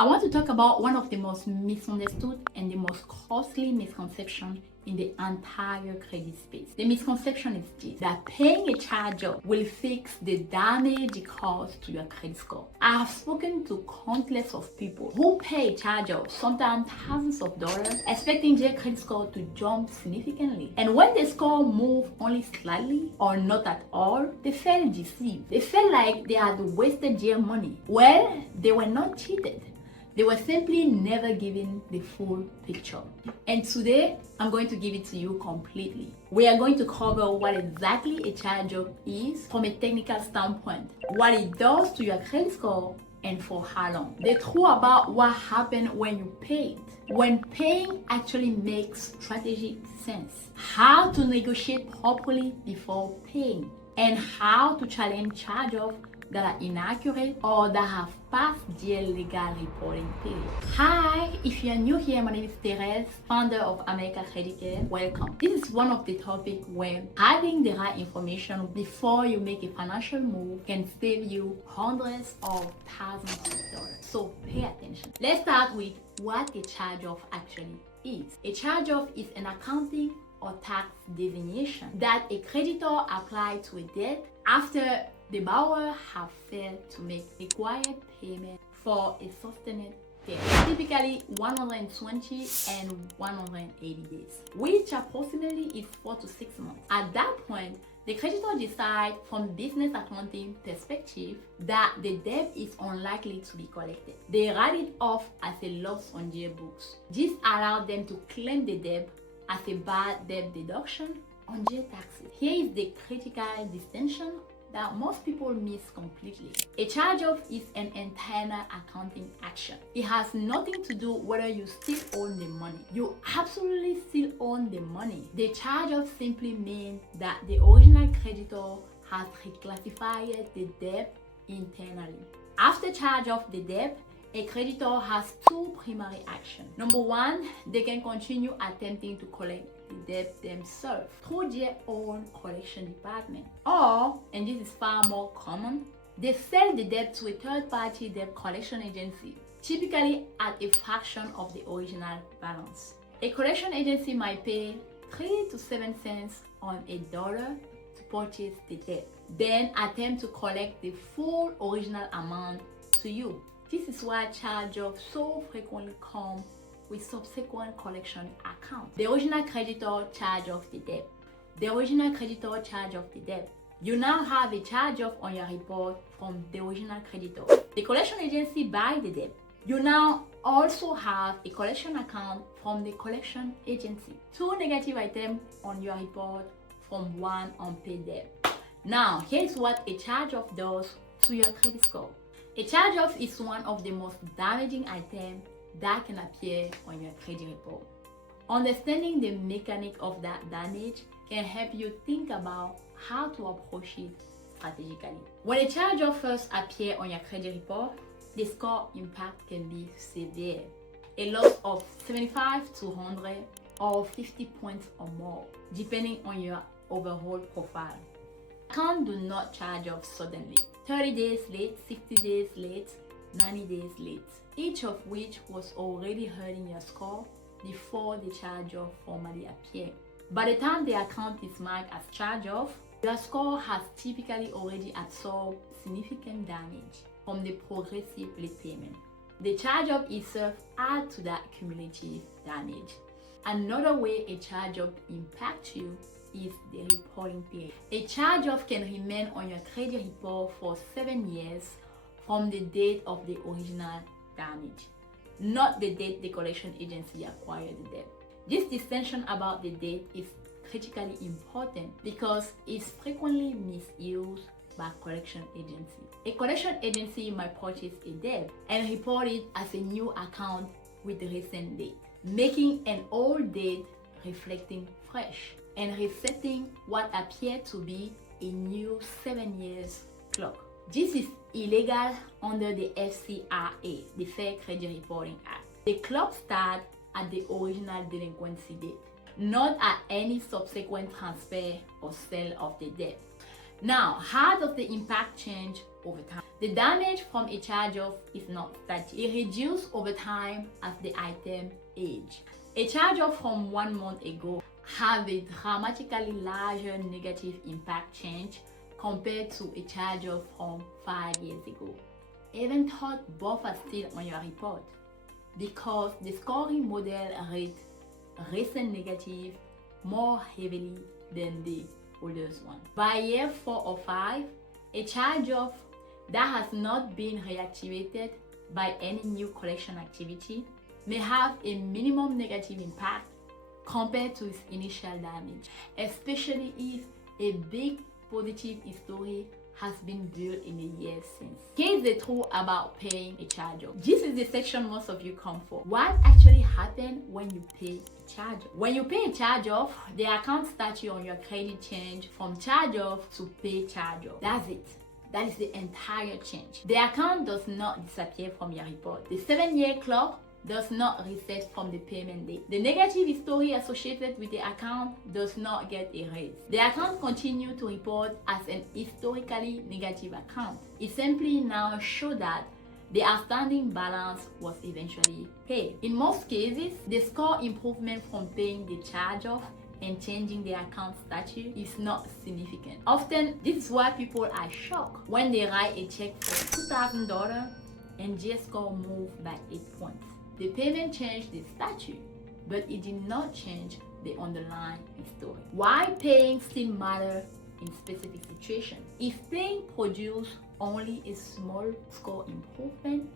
I want to talk about one of the most misunderstood and the most costly misconception in the entire credit space. The misconception is this, that paying a charge-off will fix the damage it caused to your credit score. I have spoken to countless of people who pay charge-off, sometimes thousands of dollars, expecting their credit score to jump significantly. And when the score moves only slightly or not at all, they felt deceived. They felt like they had wasted their money. Well, they were not cheated. They were simply never given the full picture. And today, I'm going to give it to you completely. We are going to cover what exactly a charge-off is from a technical standpoint, what it does to your credit score, and for how long. The truth about what happened when you paid, when paying actually makes strategic sense, how to negotiate properly before paying, and how to challenge charge-off that are inaccurate or that have passed their legal reporting period. Hi, if you're new here, my name is Therese, founder of America Credit Care. Welcome. This is one of the topics where having the right information before you make a financial move can save you hundreds of thousands of dollars. So pay attention. Let's start with what a charge-off actually is. A charge-off is an accounting or tax designation that a creditor applies to a debt after the borrower have failed to make required payment for a sustained period, typically 120 and 180 days, which approximately is 4 to 6 months. At that point, the creditor decides from business accounting perspective that the debt is unlikely to be collected. They write it off as a loss on their books. This allows them to claim the debt as a bad debt deduction on their taxes. Here is the critical distinction that most people miss completely. A charge-off is an internal accounting action. It has nothing to do whether you still own the money. You absolutely still own the money. The charge-off simply means that the original creditor has reclassified the debt internally. After charge-off the debt, a creditor has two primary actions. Number one, they can continue attempting to collect the debt themselves through their own collection department. Or, and this is far more common, they sell the debt to a third-party debt collection agency, typically at a fraction of the original balance. A collection agency might pay 3 to 7 cents on a dollar to purchase the debt, then attempt to collect the full original amount to you. This is why charge-offs so frequently come with subsequent collection accounts. The original creditor charge off the debt. The original creditor charge off the debt. You now have a charge-off on your report from the original creditor. The collection agency buys the debt. You now also have a collection account from the collection agency. Two negative items on your report from one unpaid debt. Now, here's what a charge-off does to your credit score. A charge-off is one of the most damaging items that can appear on your credit report. Understanding the mechanic of that damage can help you think about how to approach it strategically. When a charge-off first appears on your credit report, the score impact can be severe. A loss of 75 to 100 or 50 points or more, depending on your overall profile. Accounts do not charge off suddenly. 30 days late, 60 days late, 90 days late, each of which was already hurting your score before the charge-off formally appeared. By the time the account is marked as charge-off, your score has typically already absorbed significant damage from the progressive late payment. The charge-off itself adds to that cumulative damage. Another way a charge-off impacts you is the reporting period. A charge-off can remain on your credit report for 7 years from the date of the original damage, not the date the collection agency acquired the debt. This distinction about the date is critically important because it's frequently misused by collection agencies. A collection agency might purchase a debt and report it as a new account with the recent date, making an old date reflecting fresh and resetting what appeared to be a new 7 years clock. This is illegal under the FCRA, the Fair Credit Reporting Act. The clock starts at the original delinquency date, not at any subsequent transfer or sale of the debt. Now, how does the impact change over time? The damage from a charge-off is not static. It reduces over time as the item ages. A charge-off from 1 month ago have a dramatically larger negative impact change compared to a charge-off from 5 years ago. Even though both are still on your report, because the scoring model rates recent negative more heavily than the oldest one. By year 4 or 5, a charge-off that has not been reactivated by any new collection activity may have a minimum negative impact compared to its initial damage, especially if a big positive history has been built in the years since. Here's the truth about paying a charge-off. This is the section most of you come for. What actually happens when you pay a charge-off? When you pay a charge-off, the account statute on your credit change from charge-off to pay charge-off. That's it. That is the entire change. The account does not disappear from your report. The 7-year clock does not reset from the payment date. The negative history associated with the account does not get erased. The account continues to report as an historically negative account. It simply now shows that the outstanding balance was eventually paid. In most cases, the score improvement from paying the charge-off and changing the account statute is not significant. Often, this is why people are shocked when they write a check for $2,000 and GS score moved by 8 points. The payment changed the statute, but it did not change the underlying history. Why paying still matters in specific situations? If paying produces only a small score improvement,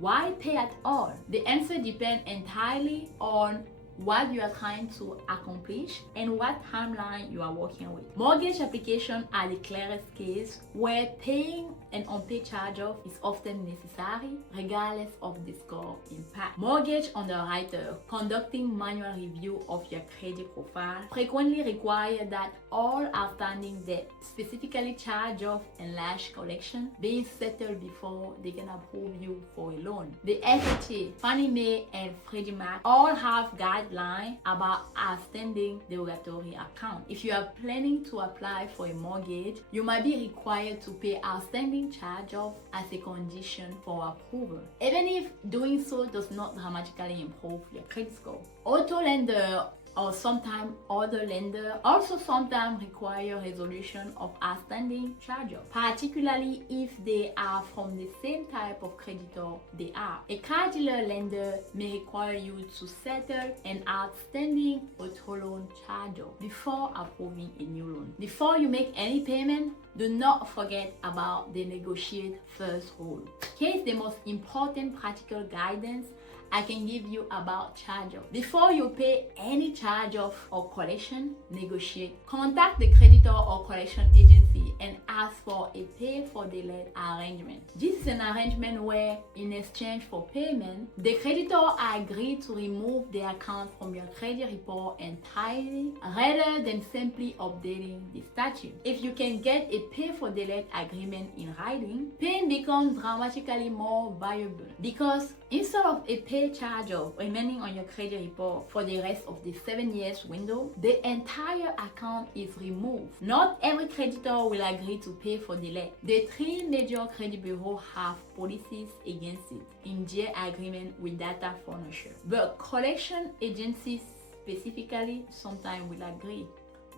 why pay at all? The answer depends entirely on what you are trying to accomplish and what timeline you are working with. Mortgage applications are the clearest case where paying an unpaid charge-off is often necessary regardless of the score impact. Mortgage underwriter conducting manual review of your credit profile frequently require that all outstanding debt, specifically charge-off and large collection, be settled before they can approve you for a loan. The FHA, Fannie Mae, and Freddie Mac all have guidelines about outstanding derogatory account. If you are planning to apply for a mortgage, you might be required to pay outstanding charge-off as a condition for approval, even if doing so does not dramatically improve your credit score. Auto lender or sometimes other lenders also sometimes require resolution of outstanding charge-off, particularly if they are from the same type of creditor they are. A car dealer lender may require you to settle an outstanding auto loan charge-off before approving a new loan. Before you make any payment, do not forget about the negotiate first rule. Here's the most important practical guidance I can give you about charge-off. Before you pay any charge-off or collection, negotiate. Contact the creditor or collection agency and ask for a pay-for-delay arrangement. This is an arrangement where, in exchange for payment, the creditor agrees to remove the account from your credit report entirely rather than simply updating the statute. If you can get a pay-for-delay agreement in writing, paying becomes dramatically more valuable because instead of a pay charge-off remaining on your credit report for the rest of the 7 years window, the entire account is removed. Not every creditor will agree to pay for delay. The 3 major credit bureaus have policies against it in their agreement with data furniture. But collection agencies specifically sometimes will agree.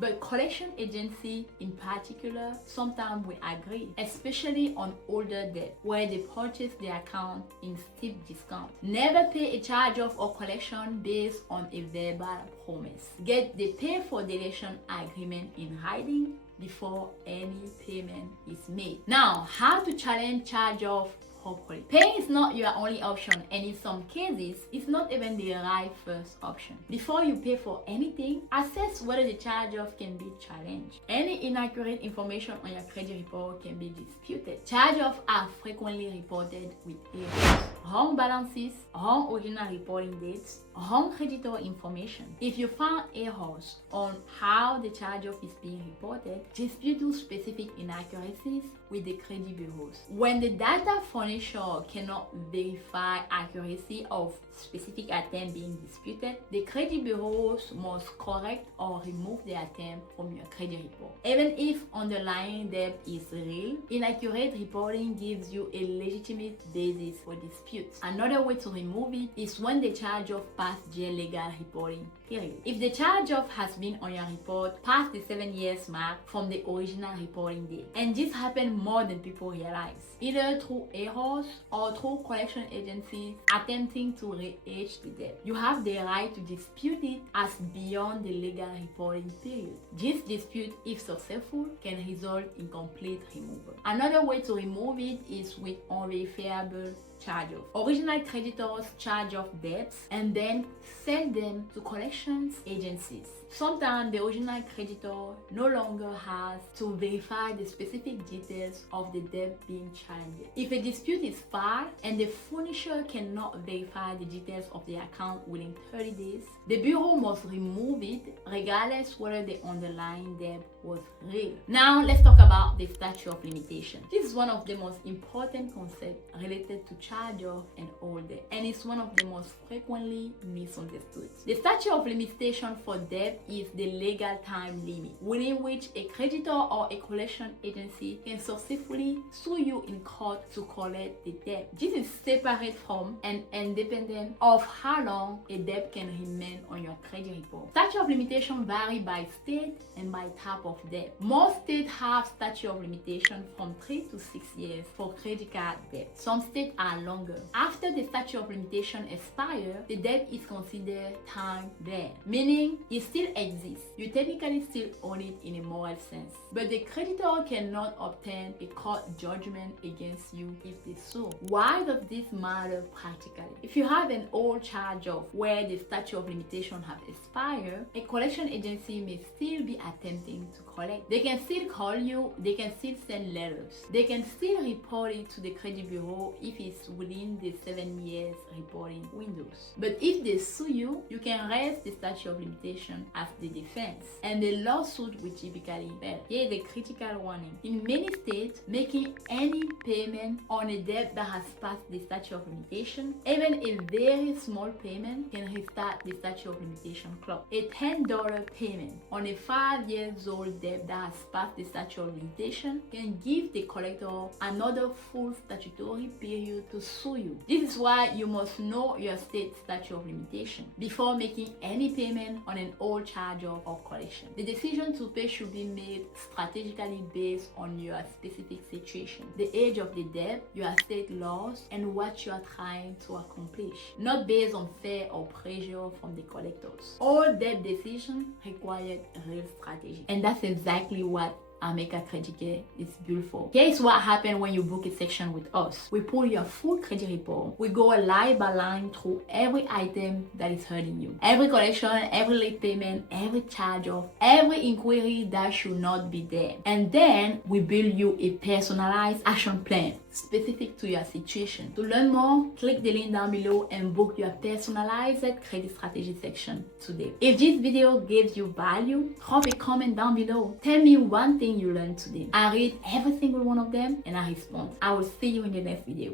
But collection agency in particular sometimes will agree, especially on older debt where they purchase the account in steep discount. Never pay a charge-off or collection based on a verbal promise. Get the pay for deletion agreement in writing before any payment is made. Now, how to challenge charge-off properly. Paying is not your only option, and in some cases, it's not even the right first option. Before you pay for anything, assess whether the charge-off can be challenged. Any inaccurate information on your credit report can be disputed. Charge-offs are frequently reported with errors, wrong balances, wrong original reporting dates, Home creditor information. If you find errors on how the charge-off is being reported, dispute those specific inaccuracies with the credit bureaus. When the data furnisher cannot verify accuracy of specific item being disputed, the credit bureaus must correct or remove the item from your credit report. Even if underlying debt is real, inaccurate reporting gives you a legitimate basis for disputes. Another way to remove it is when the charge-off past their legal reporting period. If the charge-off has been on your report past the 7 years mark from the original reporting date, and this happens more than people realize, either through errors or through collection agencies attempting to re-age the debt, you have the right to dispute it as beyond the legal reporting period. This dispute, if successful, can result in complete removal. Another way to remove it is with unverifiable charge-off. Original creditors charge off debts and then send them to collections agencies. Sometimes the original creditor no longer has to verify the specific details of the debt being challenged. If a dispute is filed and the furnisher cannot verify the details of the account within 30 days, the bureau must remove it regardless whether the underlying debt was real. Now let's talk about the statute of limitation. This is one of the most important concepts related to charge-off and old debt, and it's one of the most frequently misunderstood. The statute of limitation for debt is the legal time limit within which a creditor or a collection agency can successfully sue you in court to collect the debt. This is separate from and independent of how long a debt can remain on your credit report. Statute of limitation vary by state and by type of debt. Most states have statute of limitation from 3 to 6 years for credit card debt. Some states are longer. After the statute of limitation expires, the debt is considered time barred, meaning it still exists. You technically still own it in a moral sense, but the creditor cannot obtain a court judgment against you if they sue. Why does this matter practically? If you have an old charge-off where the statute of limitation have expired, a collection agency may still be attempting to collect. They can still call you, they can still send letters, they can still report it to the credit bureau if it's within the 7 years reporting windows. But if they sue you, you can raise the statute of limitation as the defense, and the lawsuit will typically fail. Here's a critical warning. In many states, making any payment on a debt that has passed the statute of limitation, even a very small payment, can restart the statute of limitation clock. A $10 payment on a 5 years old debt that has passed the statute of limitation can give the collector another full statutory period to sue you. This is why you must know your state statute of limitation before making any payment on an old charge-off or collection. The decision to pay should be made strategically based on your specific situation, the age of the debt, your state laws, and what you are trying to accomplish, not based on fear or pressure from the collectors. All debt decisions require real strategy, and that's exactly what America Credit Care is built for. Here is what happens when you book a section with us. We pull your full credit report. We go line by line through every item that is hurting you. Every collection, every late payment, every charge-off, every inquiry that should not be there. And then we build you a personalized action plan specific to your situation. To learn more, click the link down below and book your personalized credit strategy section today. If this video gives you value, drop a comment down below. Tell me one thing you learned today. I read every single one of them and I respond. I will see you in the next video.